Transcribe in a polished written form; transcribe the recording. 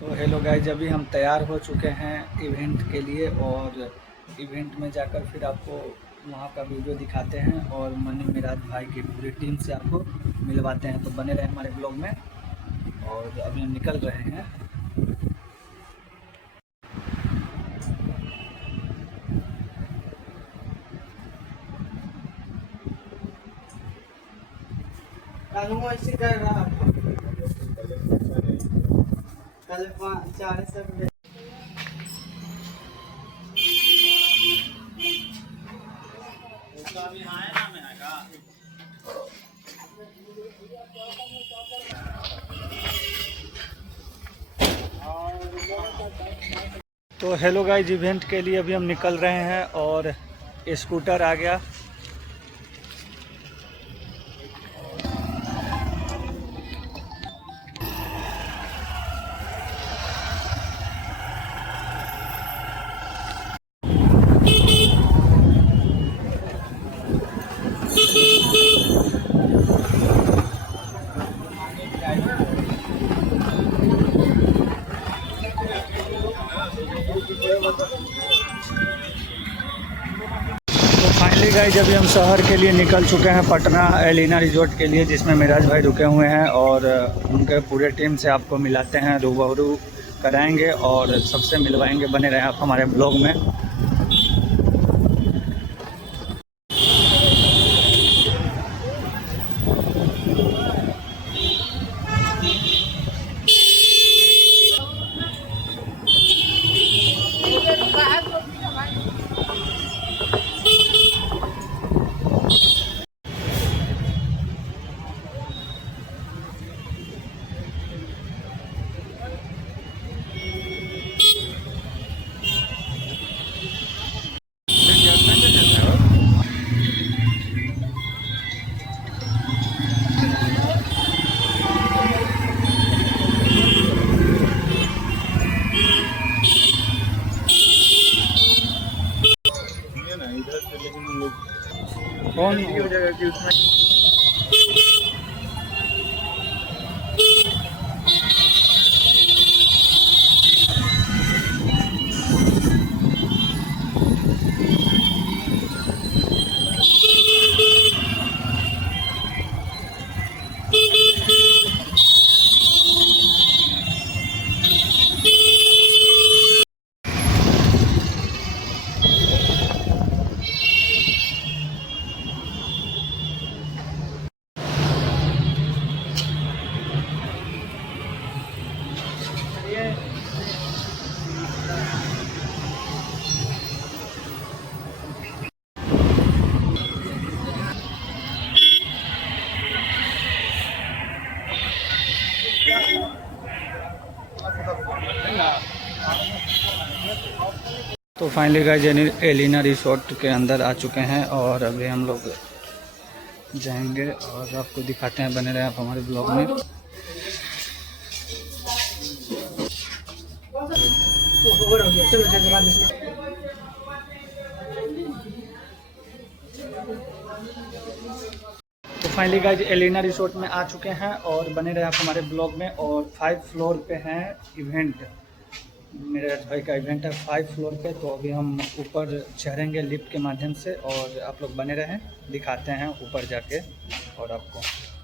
तो hello guys, अभी हम तैयार हो चुके हैं इवेंट के लिए। और इवेंट में जाकर फिर आपको वहाँ का वीडियो दिखाते हैं और मनी मिराज भाई की पूरी टीम से आपको मिलवाते हैं। तो बने रहे हमारे ब्लॉग में। और अभी हम निकल रहे हैं। कल 4 तो हेलो गाइज, इवेंट के लिए अभी हम निकल रहे हैं और स्कूटर आ गया। तो फाइनली गाइज, अभी हम शहर के लिए निकल चुके हैं, पटना एलिना रिजॉर्ट के लिए, जिसमें मिराज भाई रुके हुए हैं। और उनके पूरे टीम से आपको मिलाते हैं, रूबरू कराएंगे और सबसे मिलवाएंगे। बने रहें आप हमारे ब्लॉग में। कौन हो जाएगा कि उसमें तो फाइनली गाइस एलिना रिसोर्ट के अंदर आ चुके हैं और अभी हम लोग जाएंगे और आपको दिखाते हैं। बने रहे आप हमारे ब्लॉग में। तो फाइनली गाइस एलिना रिसोर्ट में आ चुके हैं और बने रहे आप हमारे ब्लॉग में। और 5 फ्लोर पे हैं इवेंट, मेरे भाई का इवेंट है 5 फ्लोर पे। तो अभी हम ऊपर चढ़ेंगे लिफ्ट के माध्यम से और आप लोग बने रहें, दिखाते हैं ऊपर जाके और आपको।